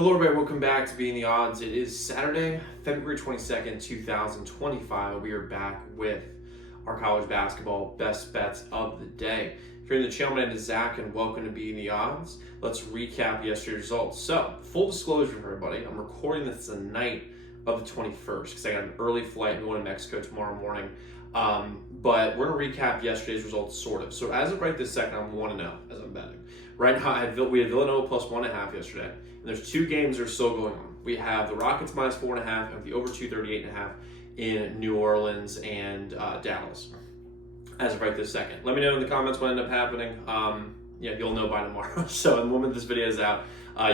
Hello everybody, welcome back to Being the Odds. It is Saturday, February 22nd, 2025. We are back with our college basketball best bets of the day. If you're in the channel, my name is Zach and welcome to Being the Odds. Let's recap yesterday's results. So, full disclosure for everybody, I'm recording this the night of the 21st because I got an early flight. I'm going to Mexico tomorrow morning. But we're going to recap yesterday's results sort of. So as of right this second, I'm 1-0 as I'm betting. Right now, we had Villanova plus 1.5 yesterday. And there's two games that are still going on. We have the Rockets minus 4.5 and the over 238.5 in New Orleans and Dallas. As of right this second. Let me know in the comments what ended up happening. You'll know by tomorrow. So the moment this video is out,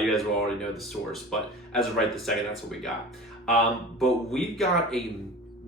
you guys will already know the source. But as of right this second, that's what we got. But we've got a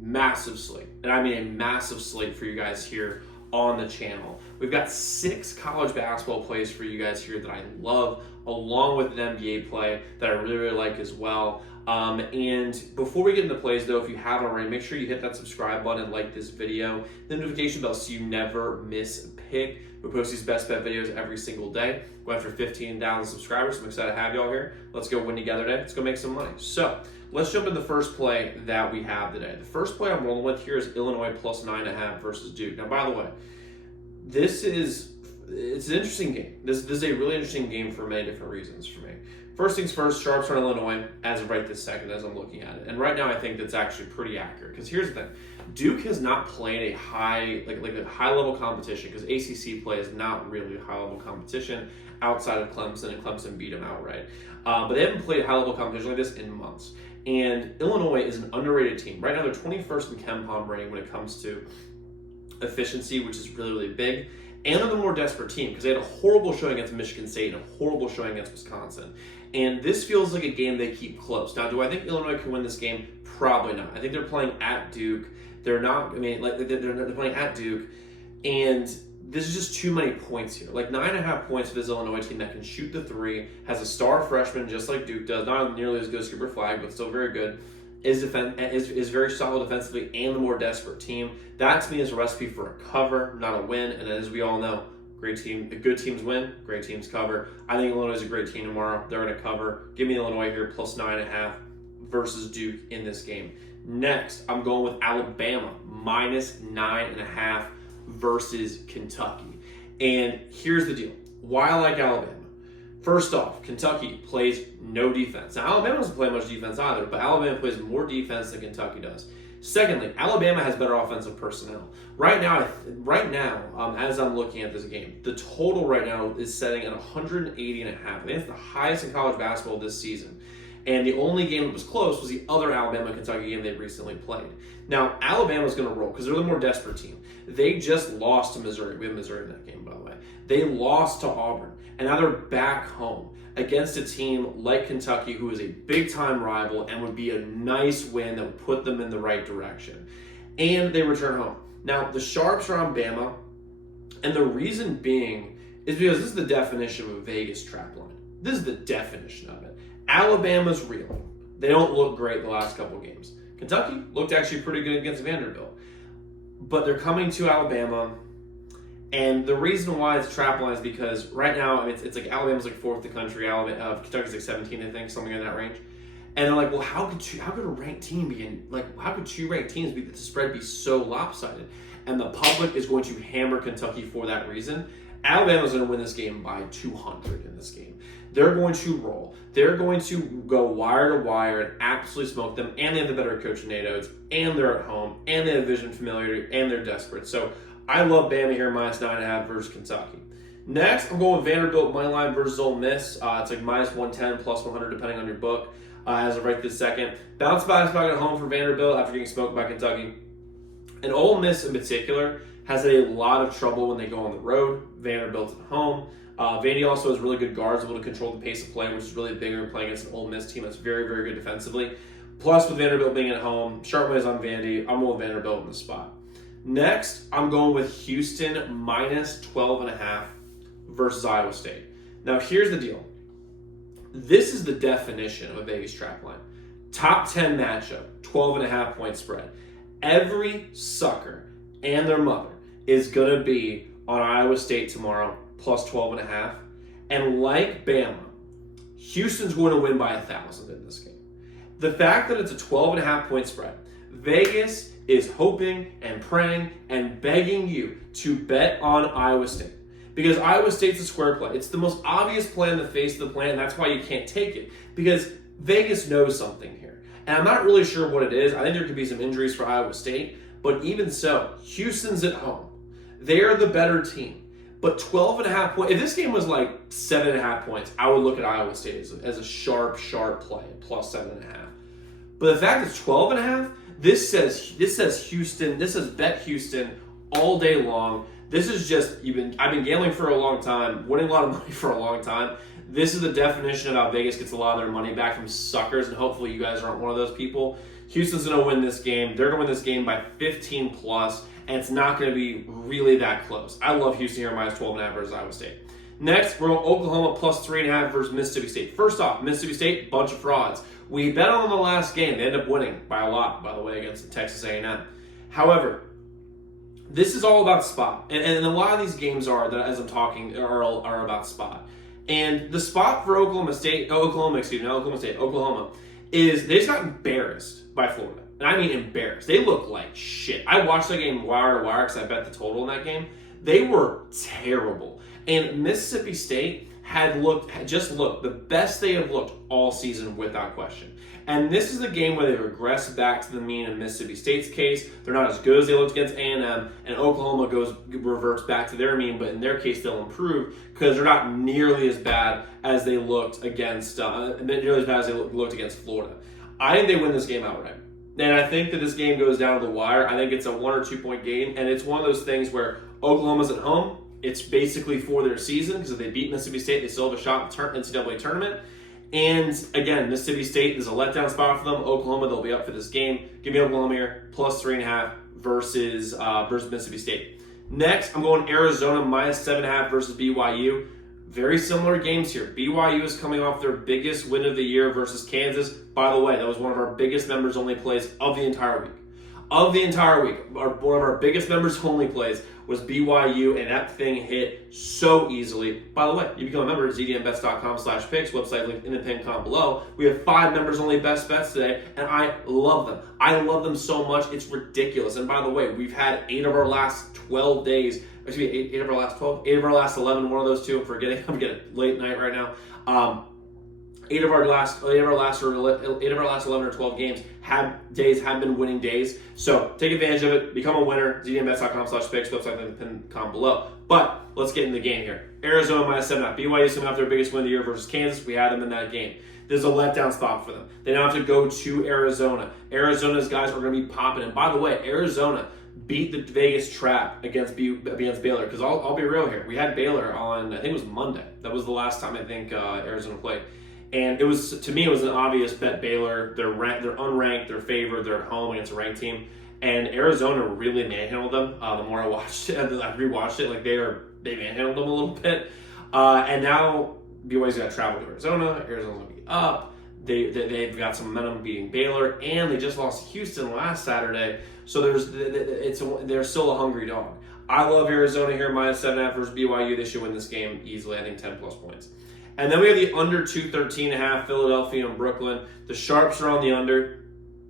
massive slate, and I mean a massive slate for you guys here on the channel. We've got 6 college basketball plays for you guys here that I love, along with an NBA play that I really like as well. And before we get into plays though, if you haven't already, make sure you hit that subscribe button and like this video, the notification bell so you never miss a pick. We post these best bet videos every single day. We're after 15,000 subscribers, so I'm excited to have y'all here. Let's go win together today. Let's go make some money. So let's jump into the first play that we have today. The first play I'm rolling with here is Illinois plus 9.5 versus Duke. Now, by the way, it's an interesting game. This is a really interesting game for many different reasons for me. First things first, sharps on Illinois as of right this second as I'm looking at it. And right now I think that's actually pretty accurate because here's the thing. Duke has not played a high level competition because ACC play is not really a high level competition outside of Clemson, and Clemson beat them outright. But they haven't played a high level competition like this in months. And Illinois is an underrated team. Right now they're 21st in KenPom rating when it comes to efficiency, which is really, really big. And they're the more desperate team because they had a horrible showing against Michigan State and a horrible showing against Wisconsin. And this feels like a game they keep close. Now, do I think Illinois can win this game? Probably not. I think they're playing at Duke. They're playing at Duke, and this is just too many points here. 9.5 points for this Illinois team that can shoot the three, has a star freshman just like Duke does, not nearly as good as Cooper Flag, but still very good. Is very solid defensively and the more desperate team. That to me is a recipe for a cover, not a win. And as we all know, good teams win, great teams cover. I think Illinois is a great team tomorrow. They're going to cover. Give me Illinois here plus 9.5 versus Duke in this game. Next, I'm going with Alabama minus 9.5 versus Kentucky. And here's the deal. Why I like Alabama. First off, Kentucky plays no defense. Now, Alabama doesn't play much defense either, but Alabama plays more defense than Kentucky does. Secondly, Alabama has better offensive personnel. Right now, as I'm looking at this game, the total right now is setting at 180.5. I think it's the highest in college basketball this season. And the only game that was close was the other Alabama-Kentucky game they recently played. Now, Alabama's going to roll because they're the more desperate team. They just lost to Missouri. We have Missouri in that game, by the way. They lost to Auburn. And now they're back home against a team like Kentucky, who is a big-time rival and would be a nice win that would put them in the right direction. And they return home. Now, the sharps are on Bama, and the reason being is because this is the definition of a Vegas trap line. This is the definition of it. Alabama's reeling. They don't look great the last couple games. Kentucky looked actually pretty good against Vanderbilt. But they're coming to Alabama. And the reason why it's a trap line is because right now it's like Alabama's like 4th in the country, Kentucky's like 17, I think, something in that range. And they're like, well, how could a ranked team how could 2 ranked teams the spread be so lopsided? And the public is going to hammer Kentucky for that reason. Alabama's going to win this game by 200 in this game. They're going to roll. They're going to go wire to wire and absolutely smoke them. And they have the better coach in Nate Oates. And they're at home. And they have vision familiarity. And they're desperate. So I love Bama here minus 9.5 versus Kentucky. Next, I'm going with Vanderbilt money line versus Ole Miss. It's like minus 110, plus 100 depending on your book. As of right this second. Bounce back at home for Vanderbilt after getting smoked by Kentucky. And Ole Miss in particular has had a lot of trouble when they go on the road. Vanderbilt's at home. Vandy also has really good guards able to control the pace of play, which is really big when playing against an Ole Miss team that's very, very good defensively. Plus, with Vanderbilt being at home, sharp ways on Vandy. I'm going with Vanderbilt in the spot. Next, I'm going with Houston minus 12.5 versus Iowa State. Now, here's the deal. This is the definition of a Vegas trap line. Top 10 matchup, 12.5 point spread. Every sucker and their mother is going to be on Iowa State tomorrow, plus 12.5. And like Bama, Houston's going to win by 1,000 in this game. The fact that it's a 12.5-point spread, Vegas is hoping and praying and begging you to bet on Iowa State. Because Iowa State's a square play. It's the most obvious play on the face of the planet, and that's why you can't take it. Because Vegas knows something here. And I'm not really sure what it is. I think there could be some injuries for Iowa State. But even so, Houston's at home. They are the better team. But 12.5 points, if this game was like 7.5 points, I would look at Iowa State as a sharp play, plus 7.5. But the fact it's 12.5, this says Houston, this says bet Houston all day long. This is just, I've been gambling for a long time, winning a lot of money for a long time. This is the definition of how Vegas gets a lot of their money back from suckers, and hopefully you guys aren't one of those people. Houston's going to win this game. They're going to win this game by 15 plus, and it's not going to be really that close. I love Houston here minus 12.5 versus Iowa State. Next, we're going Oklahoma plus 3.5 versus Mississippi State. First off, Mississippi State, bunch of frauds. We bet on them the last game. They ended up winning by a lot, by the way, against Texas A&M. However, this is all about spot. And a lot of these games are, that as I'm talking, are about spot. And the spot for Oklahoma, is they just got embarrassed by Florida. And I memean embarrassed. They look like shit. I watched that game wire to wire because I bet the total in that game. They were terrible. And Mississippi State had just looked the best they have looked all season without question. And this is a game where they regress back to the mean in Mississippi State's case. They're not as good as they looked against A&M, and Oklahoma reverts back to their mean, but in their case they'll improve because they're not nearly as bad as they looked against Florida. I think they win this game outright. And I think that this game goes down to the wire. I think it's a 1 or 2 point game, and it's one of those things where Oklahoma's at home. It's basically for their season because if they beat Mississippi State, they still have a shot in the NCAA tournament. And again, Mississippi State is a letdown spot for them. Oklahoma, they'll be up for this game. Give me Oklahoma here, plus 3.5 versus Mississippi State. Next, I'm going Arizona minus 7.5 versus BYU. Very similar games here. BYU is coming off their biggest win of the year versus Kansas. By the way, that was one of our biggest members-only plays of the entire week. One of our biggest members-only plays was BYU, and that thing hit so easily. By the way, you become a member at zdmbets.com/picks, website link in the pinned comment below. We have 5 members-only best bets today, and I love them. I love them so much, it's ridiculous. And by the way, we've had 8 of our last 12 days, excuse me, 8 of our last 12, 8 of our last 11, one of those 2, I'm forgetting, I'm getting late night right now. 8 of our last 11 or 12 games have been winning days. So take advantage of it. Become a winner. zdmbets.com/picks. Website in the pinned comment below. But let's get in the game here. Arizona minus 7.5. BYU is coming off their biggest win of the year versus Kansas. We had them in that game. This is a letdown spot for them. They now have to go to Arizona. Arizona's guys are going to be popping. And by the way, Arizona beat the Vegas trap against Baylor. Because I'll be real here. We had Baylor on, I think it was Monday. That was the last time I think Arizona played. And it was an obvious bet. Baylor, they're unranked, they're favored, they're at home against a ranked team. And Arizona really manhandled them. The more I watched it, I rewatched it, like they manhandled them a little bit. And now BYU's got to travel to Arizona. Arizona's going to be up. They've got some momentum beating Baylor, and they just lost to Houston last Saturday. So they're still a hungry dog. I love Arizona here, minus 7.5 versus BYU. They should win this game easily. I think 10 plus points. And then we have the under 213.5, Philadelphia and Brooklyn. The Sharps are on the under,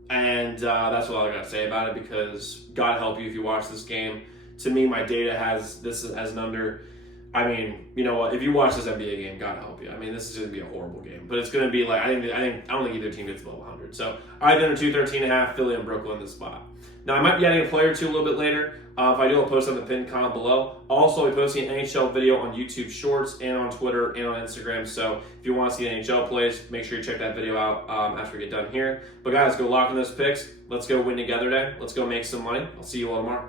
and that's all I got to say about it because God help you if you watch this game. To me, my data has this as an under. I mean, you know what? If you watch this NBA game, God help you. I mean, this is going to be a horrible game, but it's going to be like I don't think either team gets below 100. So I have under 213.5, Philly and Brooklyn in the spot. Now I might be adding a player or two a little bit later. If I do, I'll post on the pinned comment below. Also, I'll be posting an NHL video on YouTube Shorts and on Twitter and on Instagram. So if you want to see NHL plays, make sure you check that video out after we get done here. But guys, go lock in those picks. Let's go win together today. Let's go make some money. I'll see you all tomorrow.